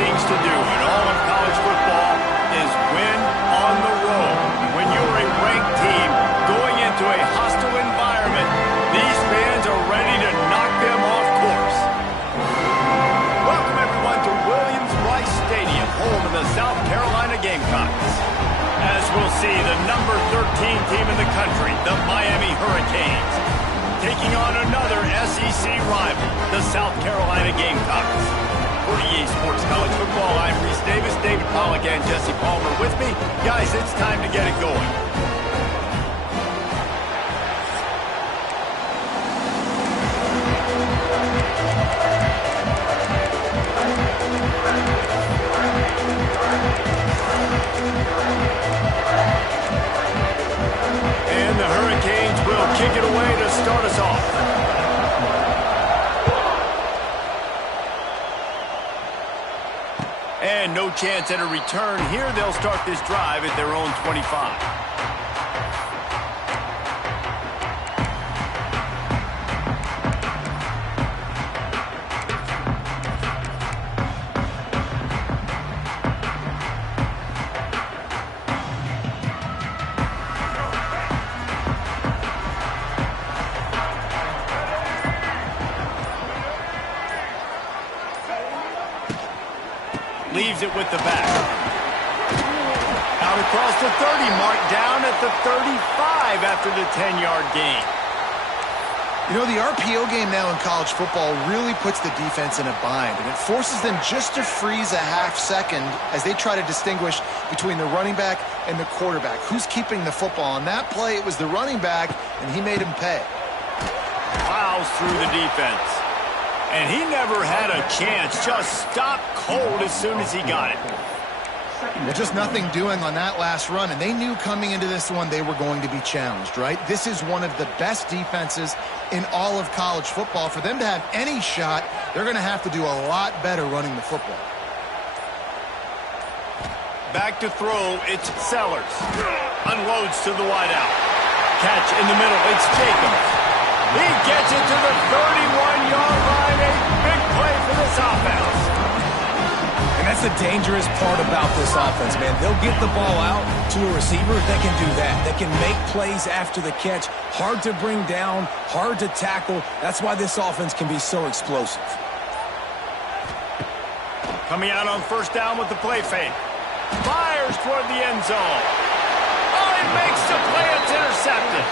things to do in all of college football is win on the road. When you're a ranked team going into a hostile environment, these fans are ready to knock them off course. Welcome, everyone, to Williams-Brice Stadium, home of the South Carolina Gamecocks. As we'll see, the number 13 team in the country, the Miami Hurricanes, taking on another SEC rival, the South Carolina Gamecocks. For EA Sports College Football, I'm Reese Davis, David Pollack, and Jesse Palmer with me. Guys, it's time to get it going. And the Hurricanes will kick it away to start us off. And no chance at a return here. They'll start this drive at their own 25. Leaves it with the back. Out across the 30, marked down at the 35 after the 10-yard gain. You know, the RPO game now in college football really puts the defense in a bind, and it forces them just to freeze a half second as they try to distinguish between the running back and the quarterback. Who's keeping the football? On that play, it was the running back, and he made him pay. Plows through the defense. And he never had a chance. Just stopped cold as soon as he got it. Well, just nothing doing on that last run, and they knew coming into this one they were going to be challenged, right? This is one of the best defenses in all of college football. For them to have any shot, they're going to have to do a lot better running the football. Back to throw, it's Sellers. Unloads to the wideout. Catch in the middle, it's Jacobs. He gets it to the 31-yard line. A big play for this offense. And that's the dangerous part about this offense, man. They'll get the ball out to a receiver. They can do that. They can make plays after the catch. Hard to bring down, hard to tackle. That's why this offense can be so explosive. Coming out on first down with the play fake. Fires toward the end zone. Oh, he makes the play. It's intercepted.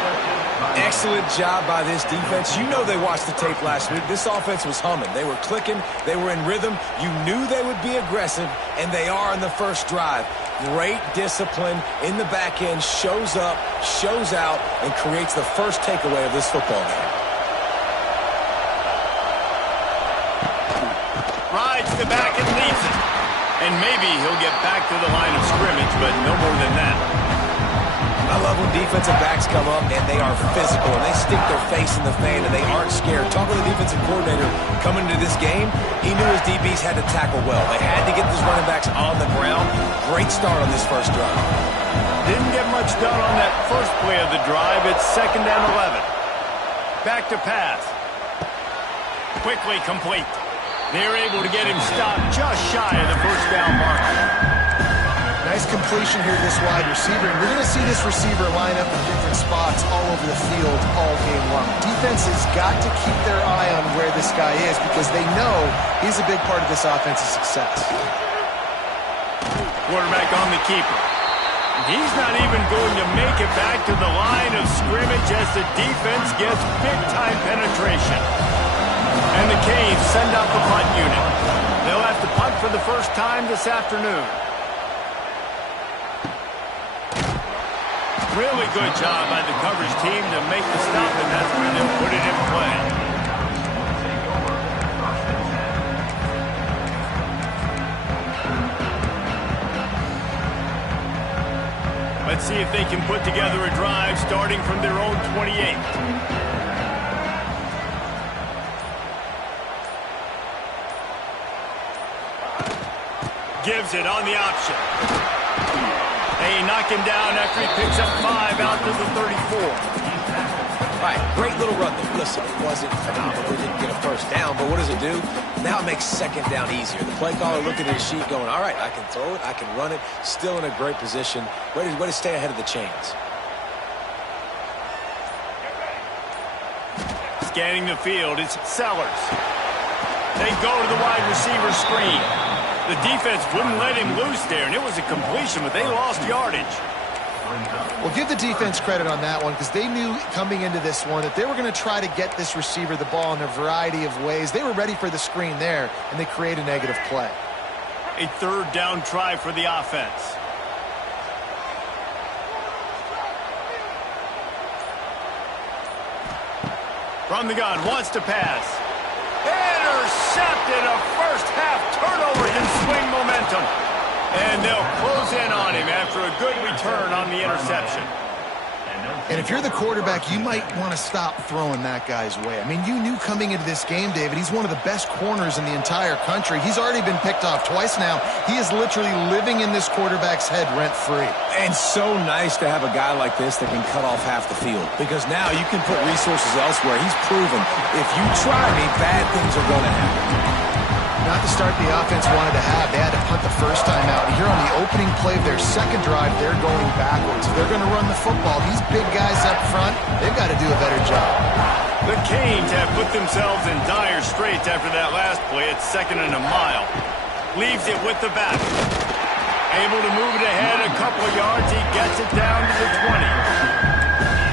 Excellent job by this defense. You know they watched the tape last week. This offense was humming. They were clicking. They were in rhythm. You knew they would be aggressive, and they are in the first drive. Great discipline in the back end. Shows up, shows out, and creates the first takeaway of this football game. Rides the back and leaves it. And maybe he'll get back to the line of scrimmage, but no more than that. I love when defensive backs come up and they are physical and they stick their face in the fan and they aren't scared. Talking to the defensive coordinator coming into this game, he knew his DBs had to tackle well. They had to get these running backs on the ground. Great start on this first drive. Didn't get much done on that first play of the drive. It's 2nd and 11. Back to pass. Quickly complete. They're able to get him stopped just shy of the first down mark. Nice completion here to this wide receiver. And you're going to see this receiver line up in different spots all over the field all game long. Defense has got to keep their eye on where this guy is because they know he's a big part of this offense's success. Quarterback on the keeper. He's not even going to make it back to the line of scrimmage as the defense gets big-time penetration. And the Canes send out the punt unit. They'll have to punt for the first time this afternoon. Really good job by the coverage team to make the stop, and that's where they'll put it in play. Let's see if they can put together a drive starting from their own 28. Gives it on the option. They knock him down after he picks up 5 out to the 34. All right, great little run there. Listen, it wasn't phenomenal. We didn't get a first down, but what does it do? Now it makes second down easier. The play caller looking at his sheet going, all right, I can throw it, I can run it, still in a great position. Way to stay ahead of the chains. Scanning the field, it's Sellers. They go to the wide receiver screen. The defense wouldn't let him loose there, and it was a completion, but they lost yardage. Well, give the defense credit on that one because they knew coming into this one that they were going to try to get this receiver the ball in a variety of ways. They were ready for the screen there, and they create a negative play. A third down try for the offense. From the gun, wants to pass. Intercepted. A first-half turnover can swing momentum. And they'll close in on him after a good return on the interception. And if you're the quarterback, you might want to stop throwing that guy's way. I mean, you knew coming into this game, David, he's one of the best corners in the entire country. He's already been picked off twice now. He is literally living in this quarterback's head rent-free. And so nice to have a guy like this that can cut off half the field. Because now you can put resources elsewhere. He's proven if you try me, bad things are going to happen. Not the start the offense wanted to have. They had to punt the first time out. And here on the opening play of their second drive, they're going backwards. They're going to run the football. These big guys up front, they've got to do a better job. The Canes have put themselves in dire straits after that last play. It's 2nd and a mile. Leaves it with the back. Able to move it ahead a couple of yards. He gets it down to the 20.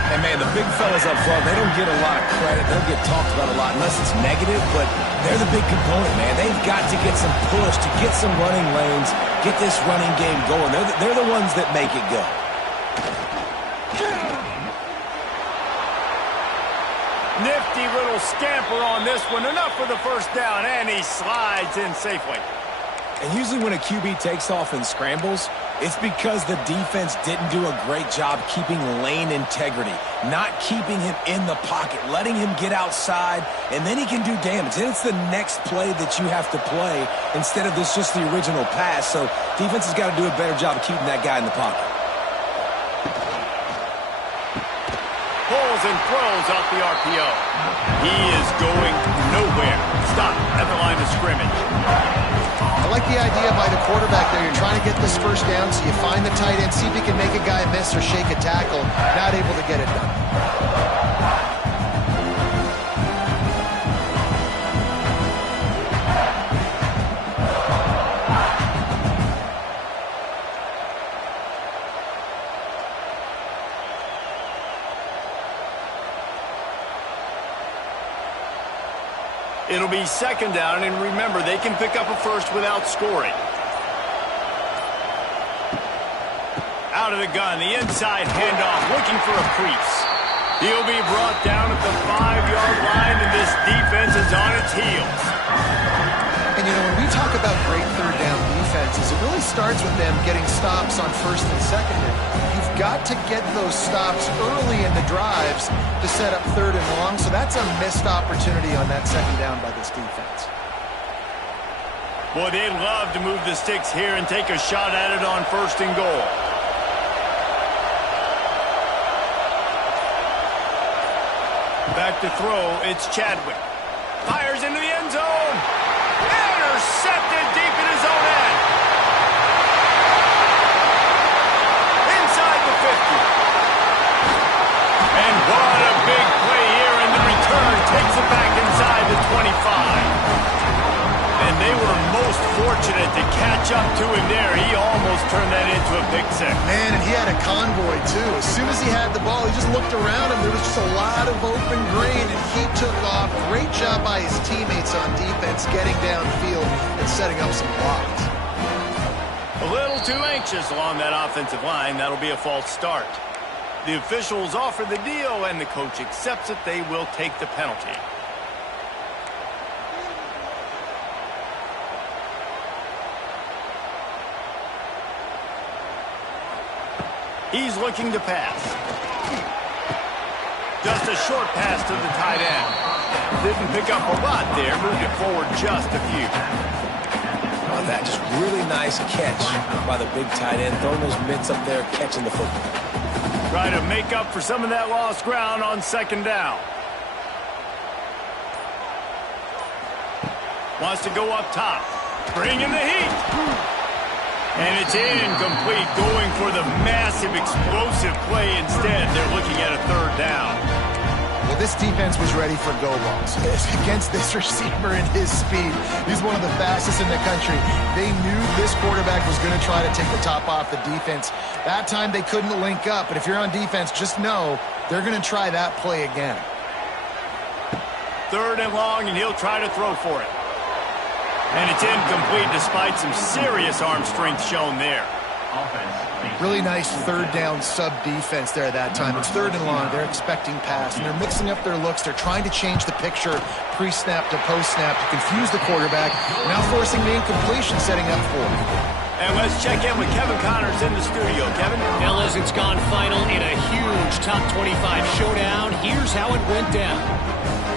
And, man, the big fellas up front, they don't get a lot of credit. They don't get talked about a lot unless it's negative, but they're the big component, man. They've got to get some push, to get some running lanes, get this running game going. They're the ones that make it go. Nifty little scamper on this one. Enough for the first down, and he slides in safely. And usually when a QB takes off and scrambles, it's because the defense didn't do a great job keeping lane integrity, not keeping him in the pocket, letting him get outside, and then he can do damage. Then it's the next play that you have to play instead of this just the original pass. So defense has got to do a better job of keeping that guy in the pocket. Pulls and throws out the RPO. He is going nowhere. Stop at the line of scrimmage. I like the idea by the quarterback there. You're trying to get this first down, so you find the tight end, see if he can make a guy miss or shake a tackle. Not able to get it done. It'll be 2nd down, and remember, they can pick up a first without scoring. Out of the gun, the inside handoff, looking for a crease. He'll be brought down at the 5-yard line, and this defense is on its heels. And, you know, when we talk about great third down defenses, it really starts with them getting stops on 1st and 2nd down. You've got to get those stops early in the drives to set up 3rd and long, so that's a missed opportunity on that 2nd down by this defense. Boy, they'd love to move the sticks here and take a shot at it on 1st and goal. Back to throw, it's Chadwick. Fires into the end zone. Intercepted deep in his own end. Inside the 50. And what a big play here, and the return takes it back inside the 25. And they were most fortunate to catch up to him there. He almost turned that into a pick six. Man, and he had a convoy, too. As soon as he had the ball, he just looked around him. There was just a lot of open green, and he took off. Great job by his teammates on defense, getting downfield and setting up some blocks. A little too anxious along that offensive line. That'll be a false start. The officials offer the deal, and the coach accepts it. They will take the penalty. He's looking to pass. Just a short pass to the tight end. Didn't pick up a lot there. Moved it forward just a few. On that, just really nice catch by the big tight end. Throwing those mitts up there, catching the football. Try to make up for some of that lost ground on second down. Wants to go up top. Bringing the heat. And it's incomplete, going for the massive, explosive play instead. They're looking at a third down. Well, this defense was ready for go balls against this receiver and his speed. He's one of the fastest in the country. They knew this quarterback was going to try to take the top off the defense. That time they couldn't link up, but if you're on defense, just know they're going to try that play again. Third and long, and he'll try to throw for it. And it's incomplete despite some serious arm strength shown there. Really nice third down sub-defense there that time. It's third and long. They're expecting pass, and they're mixing up their looks. They're trying to change the picture pre-snap to post-snap to confuse the quarterback, now forcing the incompletion, setting up for it. And let's check in with Kevin Connors in the studio. Kevin? Fellas, it's gone final in a huge top 25 showdown. Here's how it went down.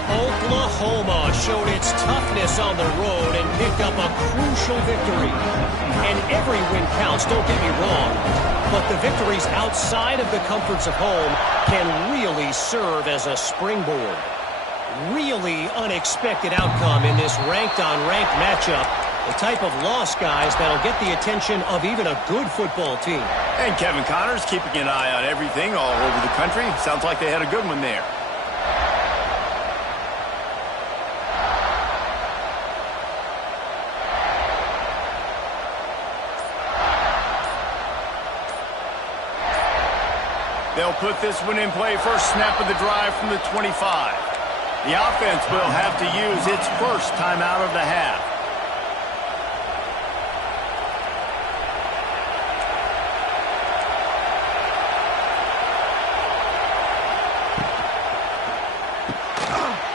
Oklahoma showed its toughness on the road and picked up a crucial victory. And every win counts, don't get me wrong. But the victories outside of the comforts of home can really serve as a springboard. Really unexpected outcome in this ranked-on-ranked matchup. The type of loss, guys, that'll get the attention of even a good football team. And Kevin Connors keeping an eye on everything all over the country. Sounds like they had a good one there. They'll put this one in play. First snap of the drive from the 25. The offense will have to use its first timeout of the half.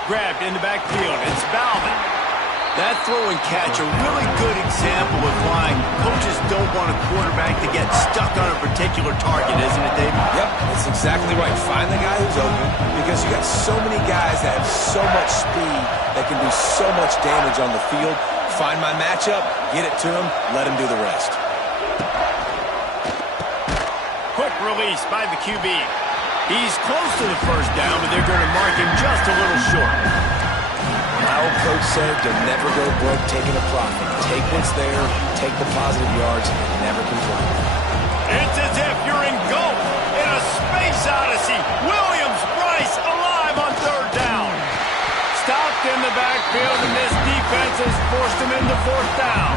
Grabbed in the backfield. It's Balvin. That throw and catch, a really good example of why coaches don't want a quarterback to get stuck on a particular target, isn't it, David? Yep, that's exactly right. Find the guy who's open, because you got so many guys that have so much speed that can do so much damage on the field. Find my matchup, get it to him, let him do the rest. Quick release by the QB. He's close to the first down, but they're going to mark him just a little short. My old coach said you'll never go broke taking a profit. Take what's there, take the positive yards, and never complain. It's as if you're in golf in a space odyssey. Williams-Brice alive on third down. Stopped in the backfield, and this defense has forced him into fourth down.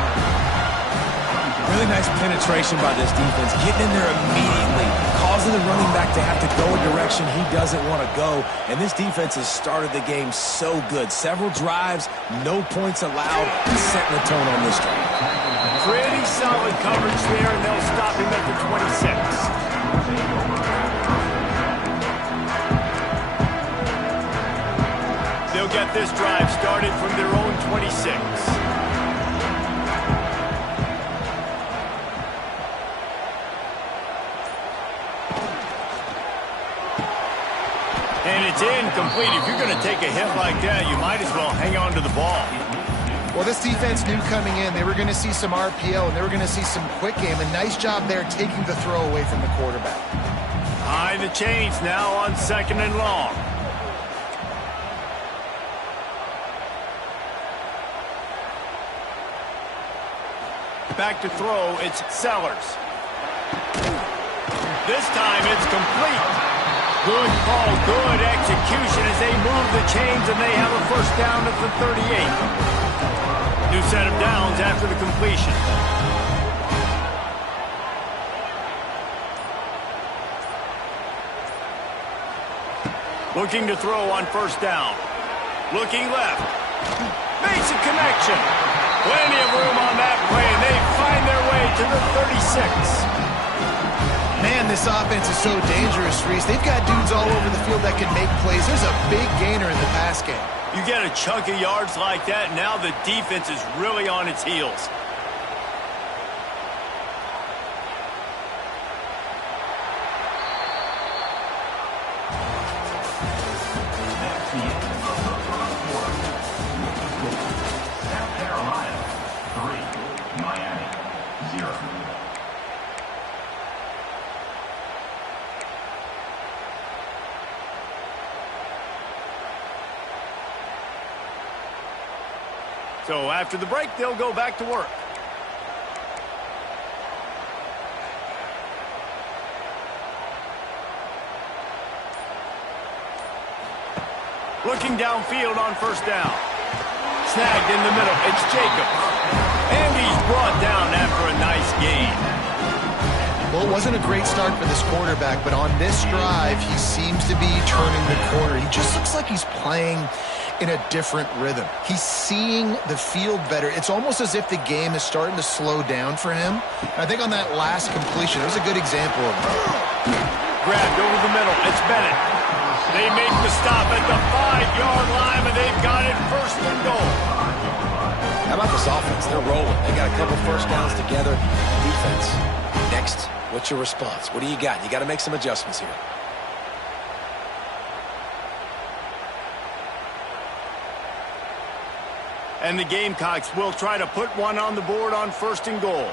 Really nice penetration by this defense, getting in there immediately, causing the running back to have to go a direction he doesn't want to go. And this defense has started the game so good. Several drives, no points allowed, setting the tone on this drive. Pretty solid coverage there, and they'll stop him at the 26. They'll get this drive started from their own 26. And it's incomplete. If you're going to take a hit like that, you might as well hang on to the ball. Well, this defense knew coming in they were going to see some RPO and they were going to see some quick game. A nice job there taking the throw away from the quarterback. High the chains now on second and long. Back to throw, it's Sellers. This time it's complete. Good call, good execution as they move the chains, and they have a first down at the 38. New set of downs after the completion. Looking to throw on first down. Looking left. Makes a connection. Plenty of room on that play, and they find their way to the 36. Man, this offense is so dangerous, Reese. They've got dudes all over the field that can make plays. There's a big gainer in the pass game. You get a chunk of yards like that, now the defense is really on its heels. So after the break, they'll go back to work. Looking downfield on first down. Snagged in the middle. It's Jacobs. And he's brought down after a nice gain. Well, it wasn't a great start for this quarterback, but on this drive, he seems to be turning the corner. He just looks like he's playing in a different rhythm. He's seeing the field better. It's almost as if the game is starting to slow down for him. I think on that last completion, it was a good example of that. Grabbed over the middle. It's Bennett. They make the stop at the 5-yard line, and they've got it first and goal. How about this offense? They're rolling. They got a couple first downs together. Defense. Next, what's your response? What do you got? You got to make some adjustments here. And the Gamecocks will try to put one on the board on first and goal.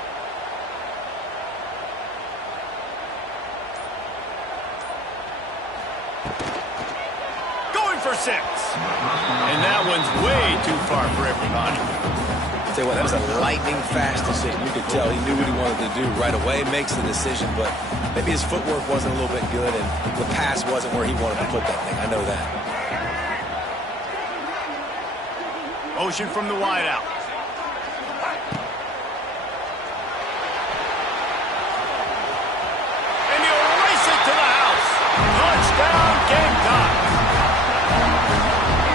Going for 6. And that one's way too far for everybody. Tell you what, that was a lightning-fast decision. You could tell he knew what he wanted to do right away, makes the decision, but maybe his footwork wasn't a little bit good, and the pass wasn't where he wanted to put that thing. I know that. Motion from the wideout. And he'll race it to the house. Touchdown, Gamecocks.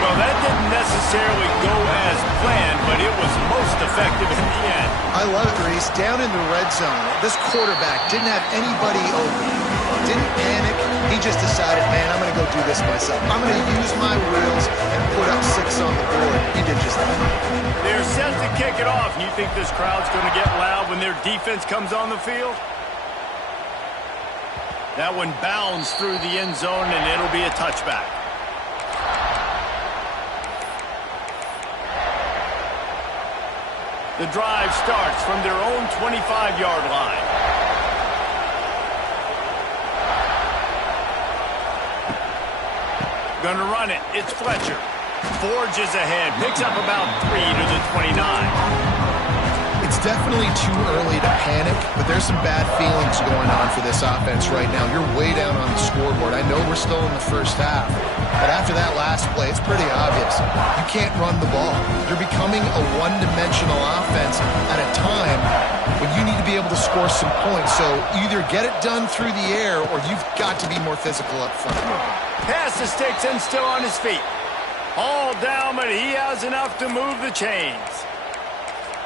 Well, that didn't necessarily go as planned, but it was most effective in the end. I love it, Reese. Down in the red zone, this quarterback didn't have anybody open. Didn't panic. He just decided, man, I'm going to go do this myself. I'm going to use my wheels and put up 6 on the board. He did just that. They're set to kick it off. You think this crowd's going to get loud when their defense comes on the field? That one bounds through the end zone, and it'll be a touchback. The drive starts from their own 25-yard line. Gonna run it. It's Fletcher. Forges ahead. Picks up about 3 to the 29. It's definitely too early to panic, but there's some bad feelings going on for this offense right now. You're way down on the scoreboard. I know we're still in the first half, but after that last play, it's pretty obvious. You can't run the ball. You're becoming a one-dimensional offense at a time when you need to be able to score some points. So either get it done through the air or you've got to be more physical up front. Pass the sticks and still on his feet. All down, but he has enough to move the chains.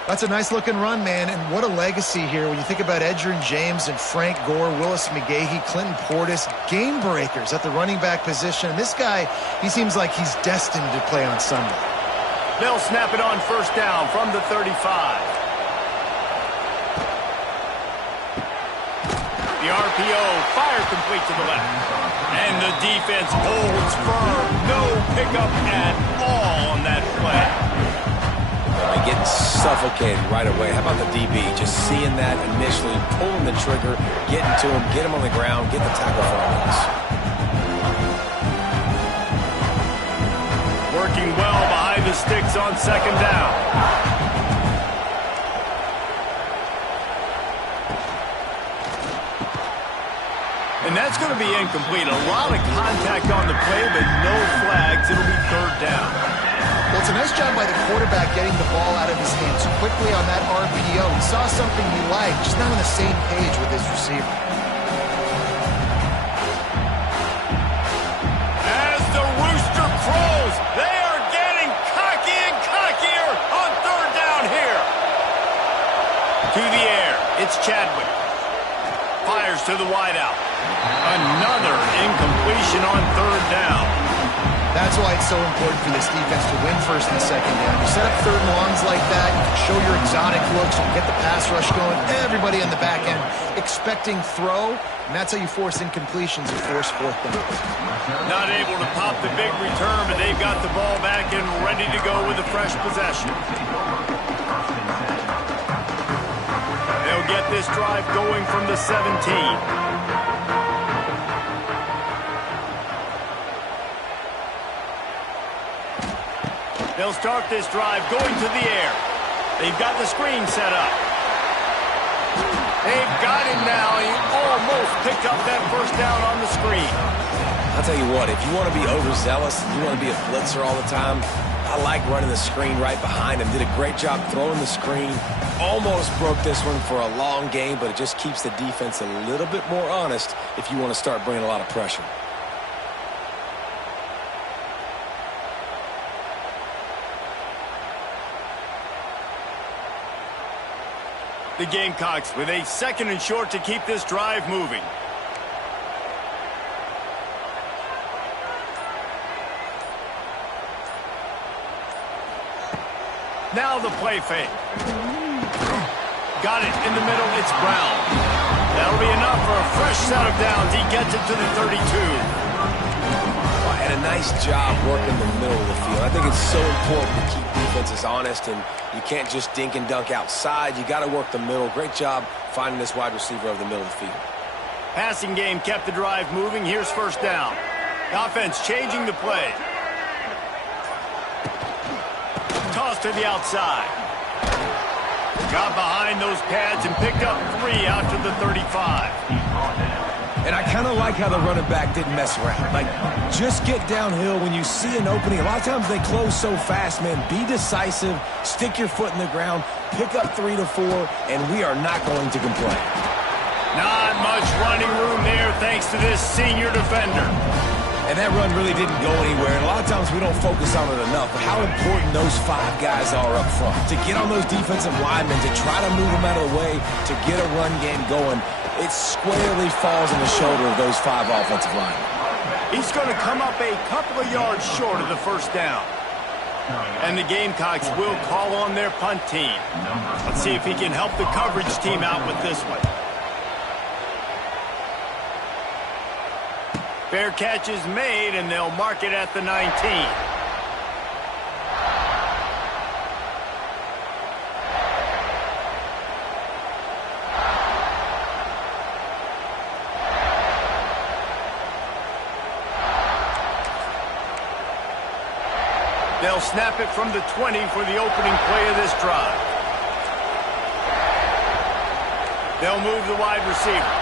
That's a nice-looking run, man, and what a legacy here when you think about Edgerrin James and Frank Gore, Willis McGahee, Clinton Portis, game breakers at the running back position. And this guy, he seems like he's destined to play on Sunday. They'll snap it on first down from the 35. The RPO, fire complete to the left. And the defense holds firm. No pickup at all on that play. Getting suffocated right away. How about the DB? Just seeing that initially, pulling the trigger, getting to him, get him on the ground, get the tackle for us. Working well behind the sticks on second down. And that's going to be incomplete. A lot of contact on the play, but no flags. It'll be third down. Well, it's a nice job by the quarterback getting the ball out of his hands quickly on that RPO. He saw something he liked, just not on the same page with his receiver. As the rooster crows, they are getting cocky and cockier on third down here. To the air, it's Chadwick. Fires to the wideout. Another incompletion on third down. That's why it's so important for this defense to win first and second down. You set up third and longs like that, you can show your exotic looks, you can get the pass rush going, everybody on the back end expecting throw, and that's how you force incompletions and force fourth down. Not able to pop the big return, but they've got the ball back and ready to go with a fresh possession. They'll get this drive going from the 17. They'll start this drive going to the air. They've got the screen set up. They've got him now. He almost picked up that first down on the screen. I'll tell you what, if you want to be overzealous, you want to be a blitzer all the time, I like running the screen right behind him. Did a great job throwing the screen. Almost broke this one for a long game, but it just keeps the defense a little bit more honest if you want to start bringing a lot of pressure. The Gamecocks with a 2nd and short to keep this drive moving. Now the play fake. Got it in the middle. It's Brown. That'll be enough for a fresh set of downs. He gets it to the 32. And a nice job working the middle of the field. I think it's so important to keep defenses honest, and you can't just dink and dunk outside. You got to work the middle. Great job finding this wide receiver over the middle of the field. Passing game kept the drive moving. Here's first down. The offense changing the play. Toss to the outside. Got behind those pads and picked up 3 out to the 35. And I kind of like how the running back didn't mess around. Like, just get downhill when you see an opening. A lot of times they close so fast, man. Be decisive, stick your foot in the ground, pick up 3 to 4, and we are not going to complain. Not much running room there thanks to this senior defender. And that run really didn't go anywhere. And a lot of times we don't focus on it enough. But how important those 5 guys are up front. To get on those defensive linemen, to try to move them out of the way, to get a run game going. It squarely falls on the shoulder of those 5 offensive linemen. He's going to come up a couple of yards short of the first down. And the Gamecocks will call on their punt team. Let's see if he can help the coverage team out with this one. Fair catch is made, and they'll mark it at the 19. They'll snap it from the 20 for the opening play of this drive. They'll move the wide receiver.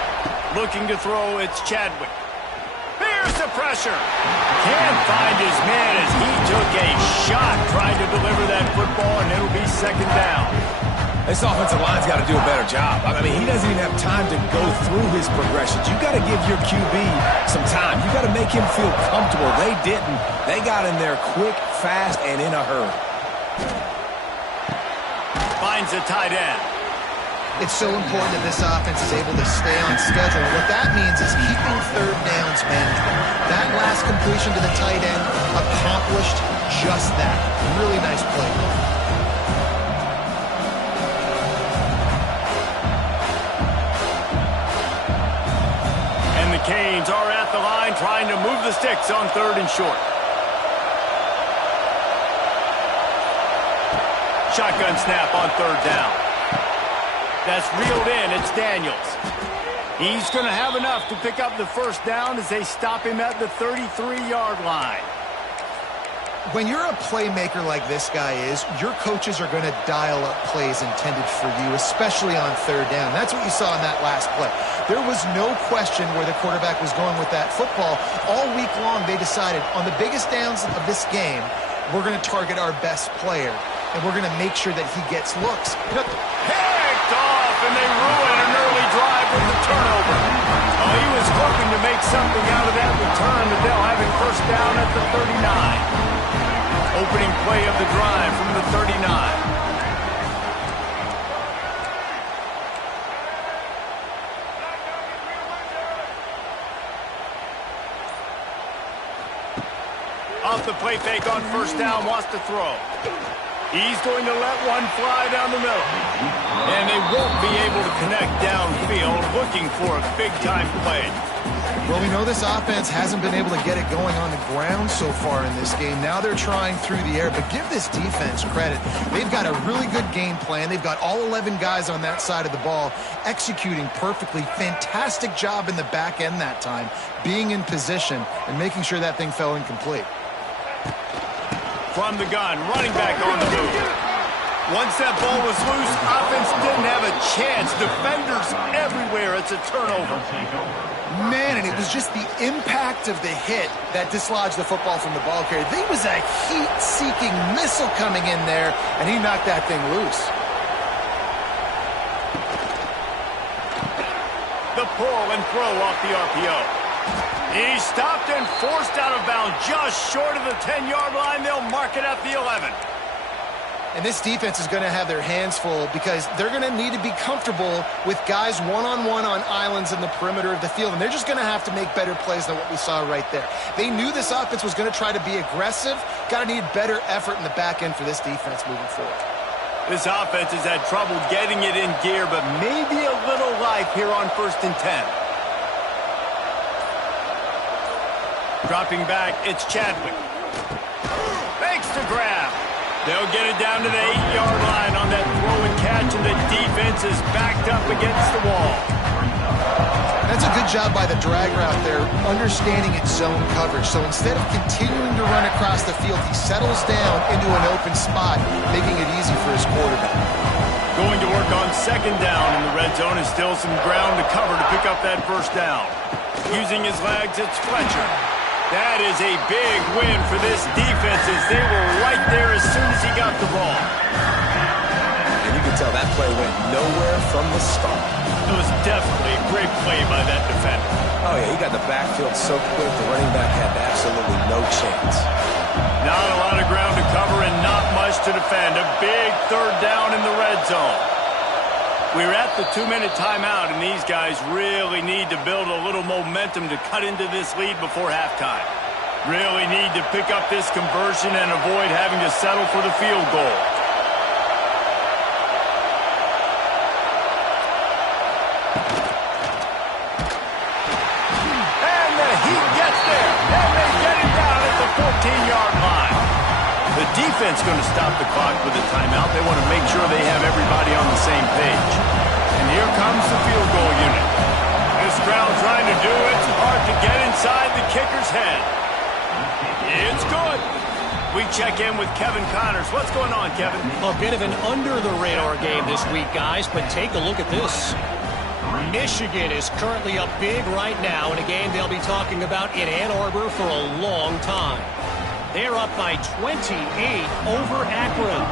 Looking to throw, it's Chadwick. Here's the pressure. Can't find his man as he took a shot trying to deliver that football, and it'll be 2nd down. This offensive line's got to do a better job. I mean, he doesn't even have time to go through his progressions. You got to give your QB some time. You got to make him feel comfortable. They didn't. They got in there quick, fast, and in a hurry. Finds a tight end. It's so important that this offense is able to stay on schedule. What that means is keeping 3rd downs management. That last completion to the tight end accomplished just that. Really nice play. And the Canes are at the line trying to move the sticks on 3rd and short. Shotgun snap on 3rd down. That's reeled in. It's Daniels. He's going to have enough to pick up the first down as they stop him at the 33-yard line. When you're a playmaker like this guy is, your coaches are going to dial up plays intended for you, especially on 3rd down. That's what you saw in that last play. There was no question where the quarterback was going with that football. All week long, they decided on the biggest downs of this game, we're going to target our best player, and we're going to make sure that he gets looks. Off, and they ruin an early drive with the turnover. Oh, he was hoping to make something out of that return, but they'll have him first down at the 39. Opening play of the drive from the 39. Off the play fake on first down, wants to throw. He's going to let one fly down the middle. And they won't be able to connect downfield, looking for a big-time play. Well, we know this offense hasn't been able to get it going on the ground so far in this game. Now they're trying through the air, but give this defense credit. They've got a really good game plan. They've got all 11 guys on that side of the ball executing perfectly. Fantastic job in the back end that time, being in position and making sure that thing fell incomplete. From the gun, running back on the move. Once that ball was loose, offense didn't have a chance. Defenders everywhere. It's a turnover. Man, and it was just the impact of the hit that dislodged the football from the ball carrier. There was a heat-seeking missile coming in there, and he knocked that thing loose. The pull and throw off the RPO. He's stopped and forced out of bounds just short of the 10-yard line. They'll mark it at the 11. And this defense is going to have their hands full because they're going to need to be comfortable with guys one-on-one on islands in the perimeter of the field. And they're just going to have to make better plays than what we saw right there. They knew this offense was going to try to be aggressive. Got to need better effort in the back end for this defense moving forward. This offense has had trouble getting it in gear, but maybe a little life here on 1st and 10. Dropping back, it's Chadwick. Fakes to grab. They'll get it down to the 8-yard line on that throw and catch, and the defense is backed up against the wall. That's a good job by the drag route there, understanding its zone coverage. So instead of continuing to run across the field, he settles down into an open spot, making it easy for his quarterback. Going to work on 2nd down in the red zone, is still some ground to cover to pick up that 1st down. Using his legs, it's Fletcher. That is a big win for this defense as they were right there as soon as he got the ball. And you can tell that play went nowhere from the start. It was definitely a great play by that defender. Oh, yeah, he got the backfield so quick, the running back had absolutely no chance. Not a lot of ground to cover and not much to defend. A big 3rd down in the red zone. We're at the 2-minute timeout, and these guys really need to build a little momentum to cut into this lead before halftime. Really need to pick up this conversion and avoid having to settle for the field goal. And the Heat gets there, and they get it down at the 14-yard line. The defense going to stop the clock with a timeout. They want to make sure they have everybody on the same page. And here comes the field goal unit. This crowd trying to do it. It's hard to get inside the kicker's head. It's good. We check in with Kevin Connors. What's going on, Kevin? A bit of an under-the-radar game this week, guys, but take a look at this. Michigan is currently up big right now in a game they'll be talking about in Ann Arbor for a long time. They're up by 28 over Akron.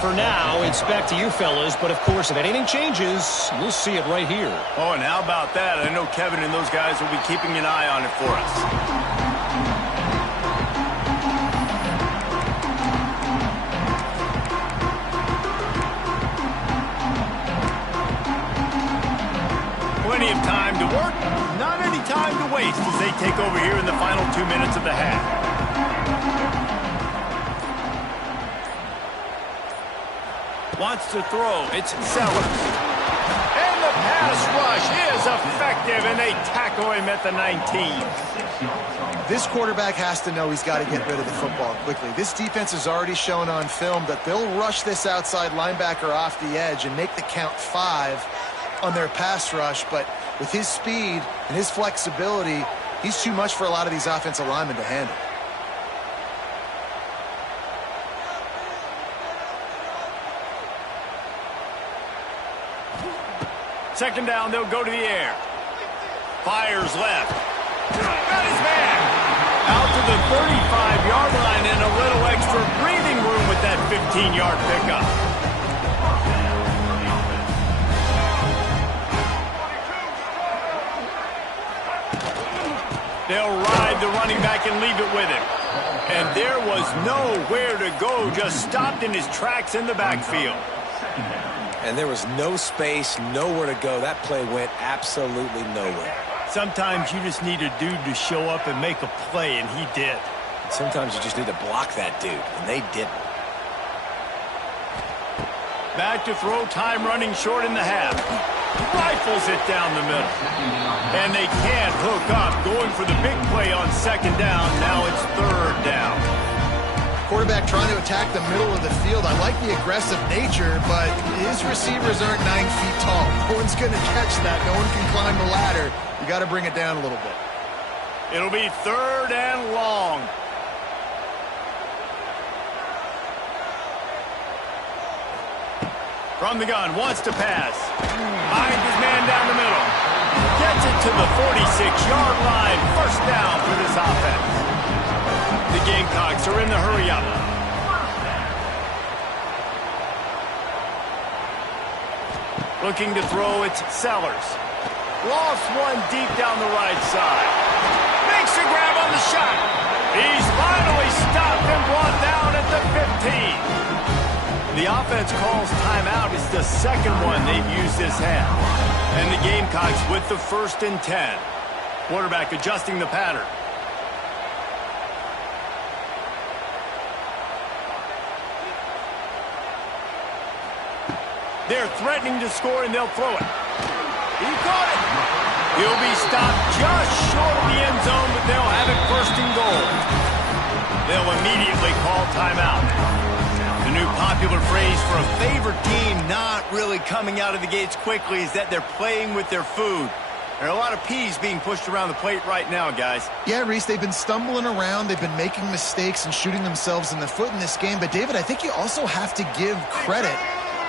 For now, it's back to you fellas, but of course, if anything changes, we'll see it right here. Oh, and how about that? I know Kevin and those guys will be keeping an eye on it for us. Plenty of time to work, not any time to waste as they take over here in the final 2 minutes of the half. Wants to throw. It's Sellers. And the pass rush is effective, and they tackle him at the 19. This quarterback has to know he's got to get rid of the football quickly. This defense has already shown on film that they'll rush this outside linebacker off the edge and make the count 5 on their pass rush. But with his speed and his flexibility, he's too much for a lot of these offensive linemen to handle. Second down, they'll go to the air. Fires left. Got his man. Out to the 35-yard line and a little extra breathing room with that 15-yard pickup. They'll ride the running back and leave it with him. And there was nowhere to go, just stopped in his tracks in the backfield. And there was no space, nowhere to go. That play went absolutely nowhere. Sometimes you just need a dude to show up and make a play, and he did. Sometimes you just need to block that dude, and they didn't. Back to throw, time running short in the half. Rifles it down the middle. And they can't hook up. Going for the big play on second down. Now it's third down. Quarterback trying to attack the middle of the field. I like the aggressive nature, but his receivers aren't 9 feet tall. No one's going to catch that. No one can climb the ladder. You got to bring it down a little bit. It'll be third and long. From the gun, wants to pass. Finds his man down the middle. Gets it to the 46-yard line. First down for this offense. The Gamecocks are in the hurry-up. Looking to throw, it's Sellers. Lost one deep down the right side. Makes a grab on the shot. He's finally stopped and brought down at the 15. The offense calls timeout. It's the second one they've used this half. And the Gamecocks with the 1st and 10. Quarterback adjusting the pattern. They're threatening to score, and they'll throw it. He caught it. He'll be stopped just short of the end zone, but they'll have it 1st and goal. They'll immediately call timeout. The new popular phrase for a favored team not really coming out of the gates quickly is that they're playing with their food. There are a lot of peas being pushed around the plate right now, guys. Yeah, Reese, they've been stumbling around. They've been making mistakes and shooting themselves in the foot in this game. But, David, I think you also have to give credit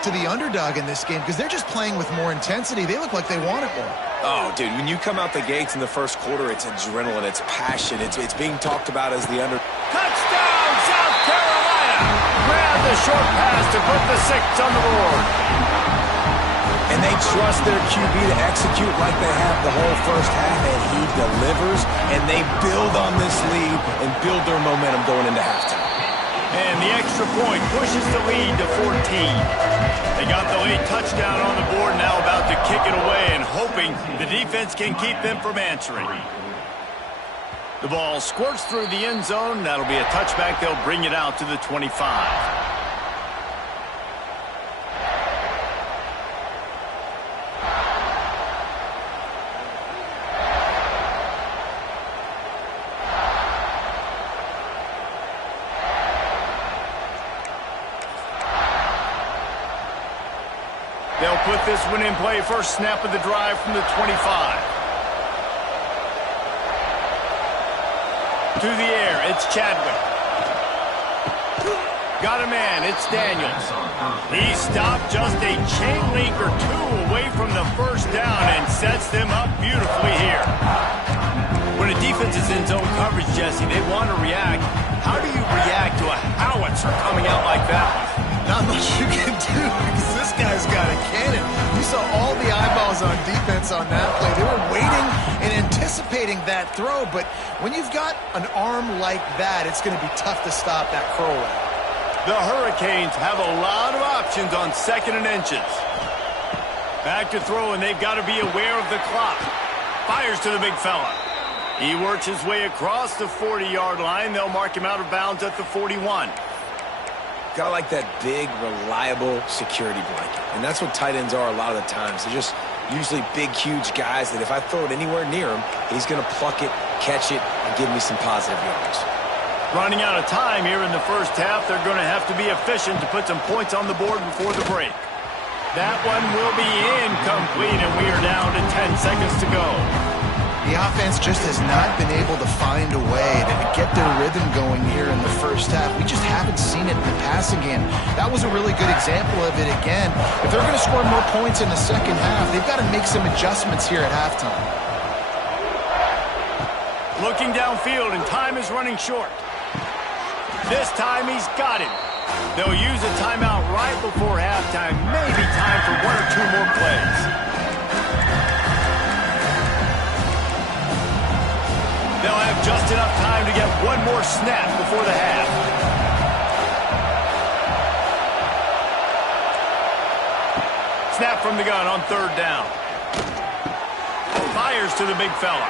to the underdog in this game because they're just playing with more intensity. They look like they want it more. Oh, dude, when you come out the gates in the first quarter, it's adrenaline, it's passion, it's being talked about as the under. Touchdown, South Carolina! Grab the short pass to put the 6 on the board. And they trust their QB to execute like they have the whole first half, and he delivers, and they build on this lead and build their momentum going into halftime. And the extra point pushes the lead to 14. They got the late touchdown on the board, now about to kick it away and hoping the defense can keep them from answering. The ball squirts through the end zone. That'll be a touchback. They'll bring it out to the 25. They'll put this one in play. First snap of the drive from the 25. To the air, it's Chadwick. Got a man, it's Daniels. He stopped just a chain link or 2 away from the first down and sets them up beautifully here. When a defense is in zone coverage, Jesse, they want to react. How do you react to a howitzer coming out like that? Not much you can do because this guy's got a cannon. You saw all the eyeballs on defense on that play. They were waiting and anticipating that throw, but when you've got an arm like that, it's going to be tough to stop that curl route. The Hurricanes have a lot of options on 2nd and inches. Back to throw, and they've got to be aware of the clock. Fires to the big fella. He works his way across the 40-yard line. They'll mark him out of bounds at the 41. Gotta like that big, reliable security blanket. And that's what tight ends are a lot of the times. They're just usually big, huge guys that if I throw it anywhere near him, he's going to pluck it, catch it, and give me some positive yards. Running out of time here in the first half, they're going to have to be efficient to put some points on the board before the break. That one will be incomplete, and we are down to 10 seconds to go. The offense just has not been able to find a way to get their rhythm going here in the first half. We just haven't seen it in the passing game. That was a really good example of it again. If they're going to score more points in the second half, they've got to make some adjustments here at halftime. Looking downfield, and time is running short. This time he's got it. They'll use a timeout right before halftime. Maybe time for 1 or 2 more plays. They'll have just enough time to get 1 more snap before the half. Snap from the gun on 3rd down. Fires to the big fella.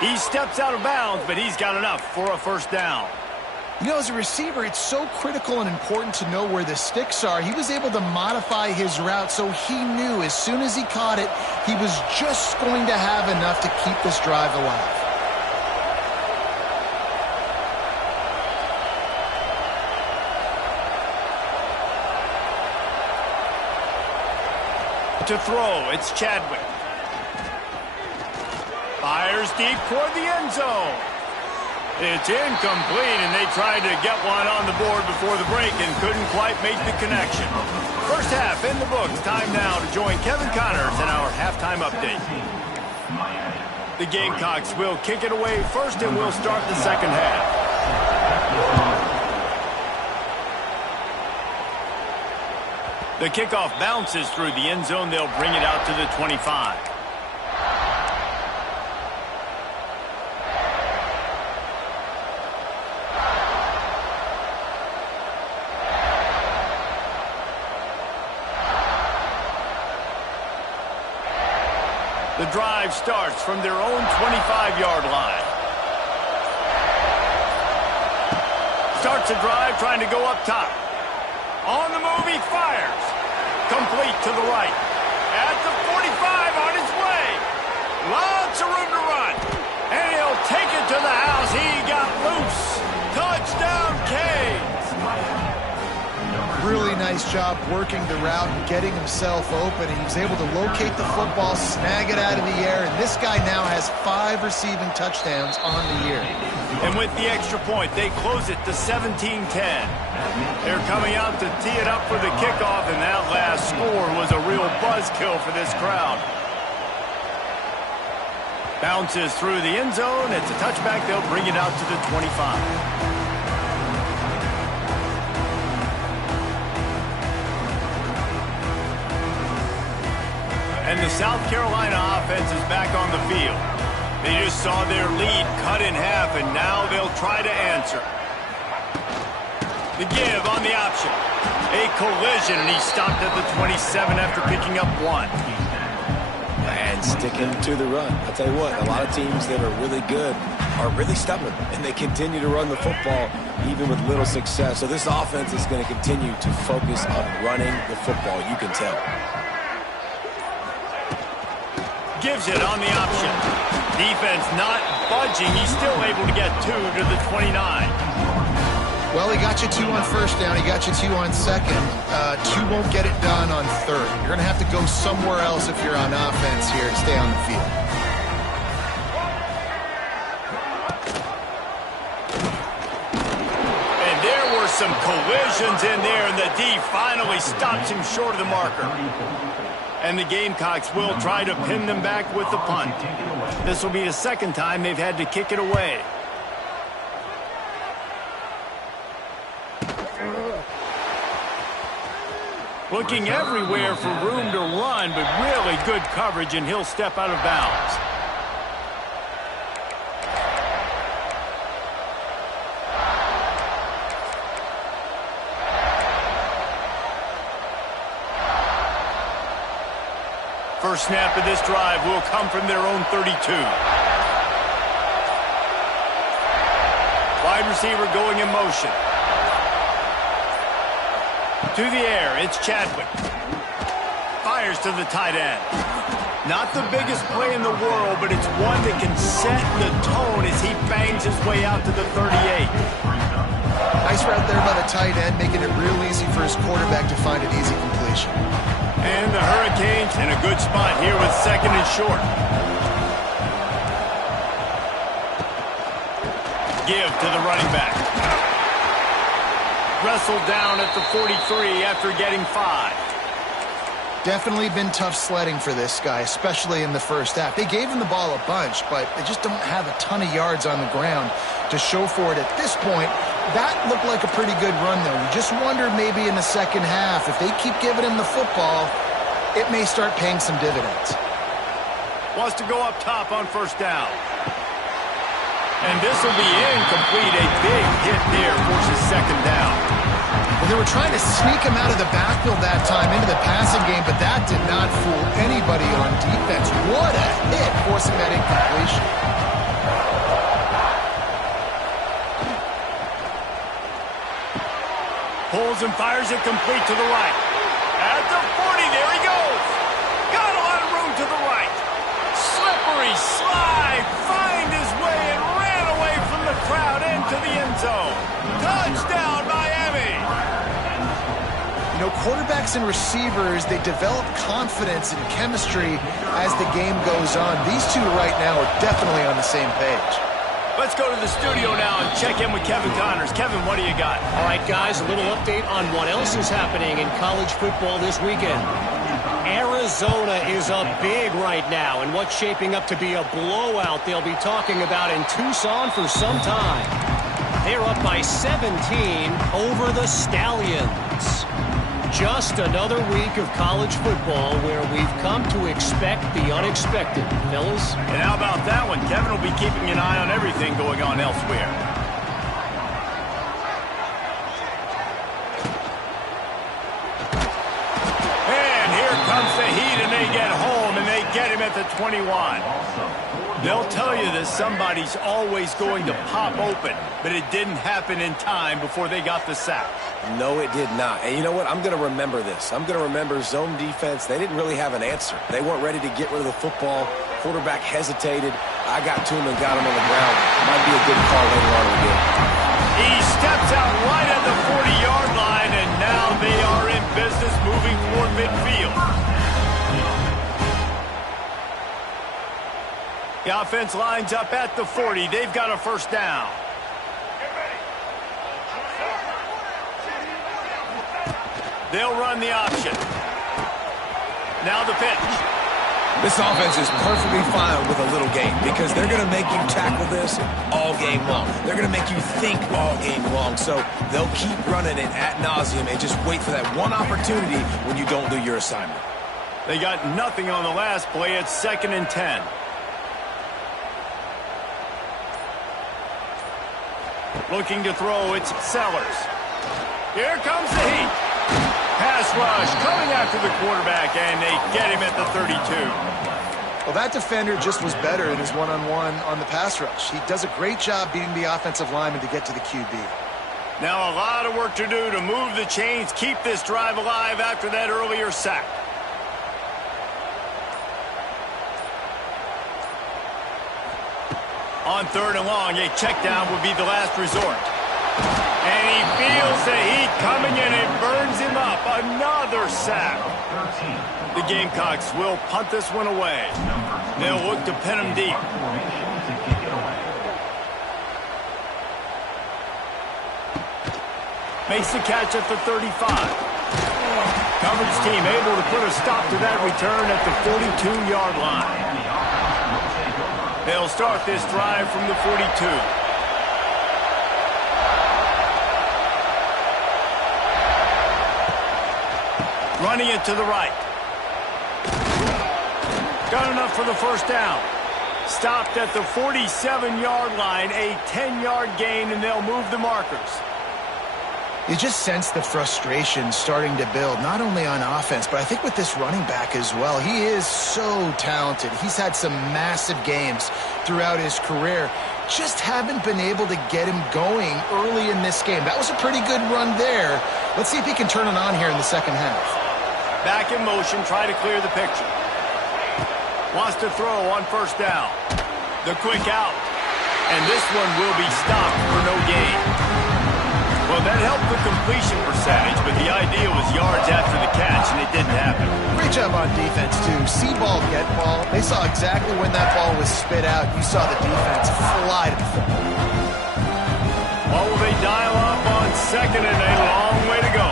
He steps out of bounds, but he's got enough for a first down. You know, as a receiver, it's so critical and important to know where the sticks are. He was able to modify his route so he knew as soon as he caught it, he was just going to have enough to keep this drive alive. To throw, it's Chadwick. Fires deep toward the end zone. It's incomplete, and they tried to get one on the board before the break and couldn't quite make the connection. First half in the books. Time now to join Kevin Connors in our halftime update. The Gamecocks will kick it away first, and we'll start the second half. The kickoff bounces through the end zone. They'll bring it out to the 25. The drive starts from their own 25-yard line. Starts a drive trying to go up top. On the move, he fires. Complete to the right. At the 45, on his way. Lots of room to run. And he'll take it to the house. He got loose. Touchdown, Canes. Really nice job working the route and getting himself open. He was able to locate the football, snag it out of the air, and this guy now has 5 receiving touchdowns on the year. And with the extra point, they close it to 17-10. They're coming out to tee it up for the kickoff, and that last score was a real buzzkill for this crowd. Bounces through the end zone. It's a touchback. They'll bring it out to the 25. And the South Carolina offense is back on the field. They just saw their lead cut in half, and now they'll try to answer. The give on the option. A collision, and he stopped at the 27 after picking up 1. And sticking to the run. I'll tell you what, a lot of teams that are really good are really stubborn, and they continue to run the football even with little success. So this offense is going to continue to focus on running the football, you can tell. Gives it on the option. Defense not budging. He's still able to get 2 to the 29. Well, he got you 2 on first down. He got you 2 on second. 2 won't get it done on third. You're going to have to go somewhere else if you're on offense here to stay on the field. And there were some collisions in there, and the D finally stops him short of the marker. And the Gamecocks will try to pin them back with the punt. This will be the second time they've had to kick it away. Looking everywhere for room to run, but really good coverage, and he'll step out of bounds. First snap of this drive will come from their own 32. Wide receiver going in motion. To the air, it's Chadwick. Fires to the tight end. Not the biggest play in the world, but it's one that can set the tone as he bangs his way out to the 38. Nice route there by the tight end, making it real easy for his quarterback to find an easy completion. And the Hurricanes in a good spot here with second and short. Give to the running back. Wrestled down at the 43 after getting 5. Definitely been tough sledding for this guy, especially in the first half. They gave him the ball a bunch, but they just don't have a ton of yards on the ground to show for it at this point. That looked like a pretty good run, though. You just wonder maybe in the second half, if they keep giving him the football, it may start paying some dividends. Wants to go up top on first down. And this will be incomplete. A big hit there forces second down. Well, they were trying to sneak him out of the backfield that time into the passing game, but that did not fool anybody on defense. What a hit, forcing that incompletion. Pulls and fires it complete to the right. At the 40, there he goes. Got a lot of room to the right. Slippery slide, find his way and ran away from the crowd into the end zone. Touchdown, Miami. You know, quarterbacks and receivers, they develop confidence and chemistry as the game goes on. These two right now are definitely on the same page. Let's go to the studio now and check in with Kevin Connors. Kevin, what do you got? All right, guys, a little update on what else is happening in college football this weekend. Arizona is up big right now, and what's shaping up to be a blowout they'll be talking about in Tucson for some time. They're up by 17 over the Stallions. Just another week of college football where we've come to expect the unexpected, fellas. And how about that one? Kevin will be keeping an eye on everything going on elsewhere. And here comes the Heat, and they get home, and they get him at the 21. They'll tell you that somebody's always going to pop open, but it didn't happen in time before they got the sack. No, it did not. And you know what? I'm going to remember this. I'm going to remember zone defense. They didn't really have an answer. They weren't ready to get rid of the football. Quarterback hesitated. I got to him and got him on the ground. Might be a good call later on in the game. He steps out right at the 40-yard line, and now they are in business moving toward midfield. The offense lines up at the 40. They've got a first down. They'll run the option. Now the pitch. This offense is perfectly fine with a little game because they're going to make you tackle this all game long. They're going to make you think all game long. So they'll keep running it ad nauseum and just wait for that one opportunity when you don't do your assignment. They got nothing on the last play. It's 2nd and 10. Looking to throw, it's Sellers. Here comes the Heat. Pass rush coming after the quarterback, and they get him at the 32. Well, that defender just was better in his one-on-one on the pass rush. He does a great job beating the offensive lineman to get to the QB. Now a lot of work to do to move the chains, keep this drive alive after that earlier sack. On 3rd and long, a check down would be the last resort. And he feels the heat coming in and burns him up. Another sack. The Gamecocks will punt this one away. They'll look to pin him deep. Makes the catch at the 35. Coverage team able to put a stop to that return at the 42-yard line. They'll start this drive from the 42. Running it to the right. Got enough for the first down. Stopped at the 47-yard line, a 10-yard gain, and they'll move the markers. You just sense the frustration starting to build, not only on offense, but I think with this running back as well. He is so talented. He's had some massive games throughout his career. Just haven't been able to get him going early in this game. That was a pretty good run there. Let's see if he can turn it on here in the second half. Back in motion, try to clear the picture. Wants to throw on first down. The quick out. And this one will be stopped for no gain. Well, that helped the completion percentage, but the idea was yards after the catch, and it didn't happen. Great job on defense, too. See ball, get ball. They saw exactly when that ball was spit out. You saw the defense fly to the football. What will they dial up on second, and a long way to go.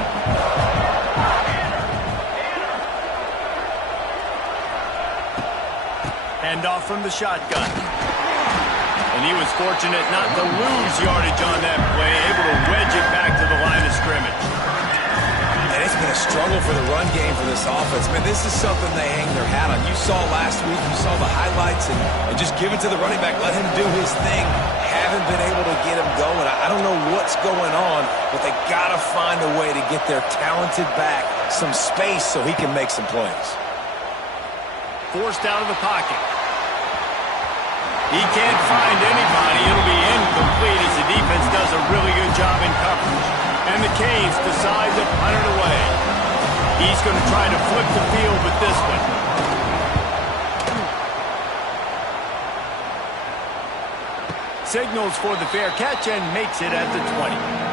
Hand off from the shotgun. And he was fortunate not to lose yardage on that play, able to wedge it back to the line of scrimmage. And it's been a struggle for the run game for this offense. I mean, this is something they hang their hat on. You saw last week, you saw the highlights, and just give it to the running back. Let him do his thing. Haven't been able to get him going. I don't know what's going on, but they got to find a way to get their talented back some space so he can make some plays. Forced out of the pocket. He can't find anybody. It'll be incomplete as the defense does a really good job in coverage. And the Canes decide to punt it away. He's going to try to flip the field with this one. Signals for the fair catch and makes it at the 20.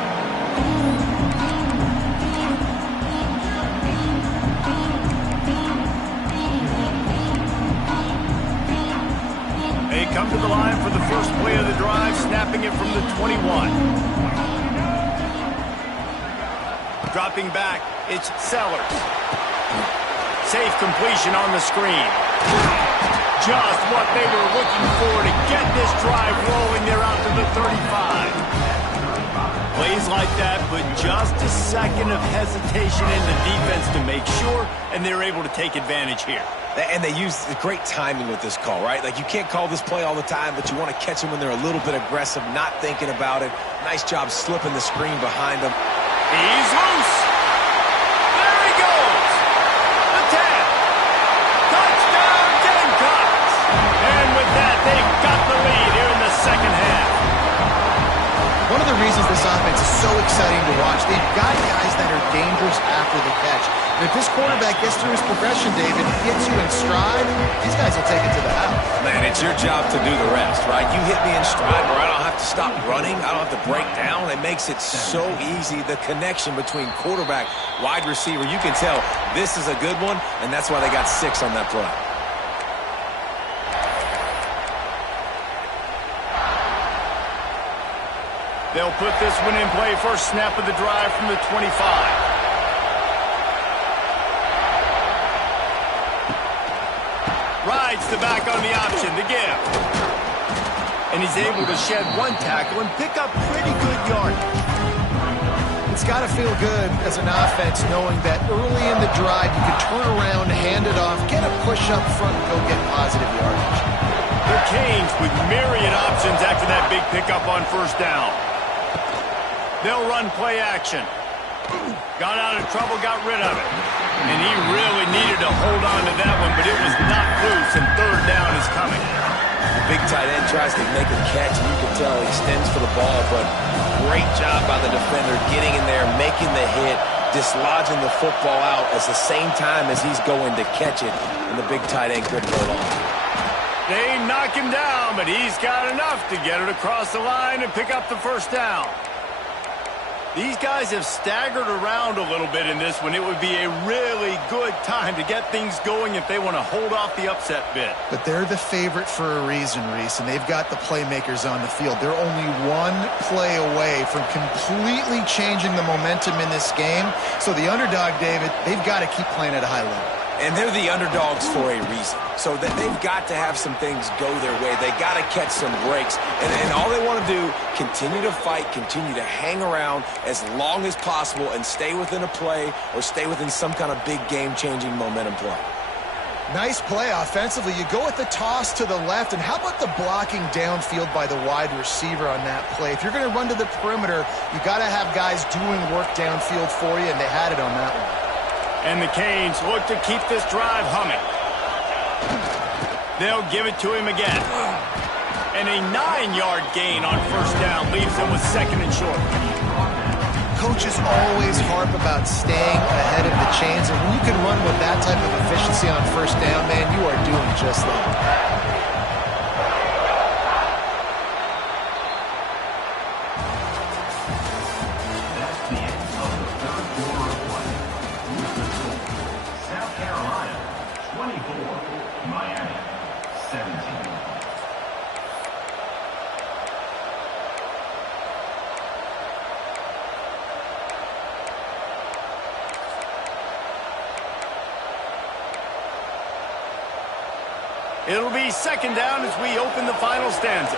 come to the line for the first play of the drive, snapping it from the 21. Dropping back, it's Sellers. Safe completion on the screen. Just what they were looking for to get this drive rolling. They're out to the 35. Plays like that, but just a second of hesitation in the defense to make sure, and they're able to take advantage here. And they use great timing with this call, right? Like, you can't call this play all the time, but you want to catch them when they're a little bit aggressive, not thinking about it. Nice job slipping the screen behind them. He's loose. There he goes. The 10. Touchdown, Gamecocks. And with that, they've got the lead here in the second half. One of the reasons this offense is so exciting to watch, they've got guys that are dangerous after the catch. And if this quarterback gets through his progression, David, gets you in stride, these guys will take it to the house. Man, it's your job to do the rest, right? You hit me in stride where I don't have to stop running. I don't have to break down. It makes it so easy. The connection between quarterback, wide receiver, you can tell this is a good one, and that's why they got 6 on that play. They'll put this one in play. First snap of the drive from the 25. Rides the back on the option, the give. And he's able to shed 1 tackle and pick up pretty good yardage. It's got to feel good as an offense knowing that early in the drive you can turn around, hand it off, get a push up front, and go get positive yardage. The Canes with myriad options after that big pickup on first down. They'll run play action. Got out of trouble, got rid of it. And he really needed to hold on to that one, but it was knocked loose, and third down is coming. The big tight end tries to make a catch, and you can tell he extends for the ball, but great job by the defender getting in there, making the hit, dislodging the football out at the same time as he's going to catch it, and the big tight end couldn't hold on. They knock him down, but he's got enough to get it across the line and pick up the first down. These guys have staggered around a little bit in this one. It would be a really good time to get things going if they want to hold off the upset bid. But they're the favorite for a reason, Reese, and they've got the playmakers on the field. They're only 1 play away from completely changing the momentum in this game. So the underdog, David, they've got to keep playing at a high level. And they're the underdogs for a reason. So that they've got to have some things go their way. They got to catch some breaks. And all they want to do, continue to fight, continue to hang around as long as possible and stay within a play or stay within some kind of big game-changing momentum play. Nice play offensively. You go with the toss to the left, and how about the blocking downfield by the wide receiver on that play? If you're going to run to the perimeter, you got to have guys doing work downfield for you, and they had it on that one. And the Canes look to keep this drive humming. They'll give it to him again. And a 9-yard gain on first down leaves them with second and short. Coaches always harp about staying ahead of the chains, and when you can run with that type of efficiency on first down, man, you are doing just that. It'll be second down as we open the final stanza.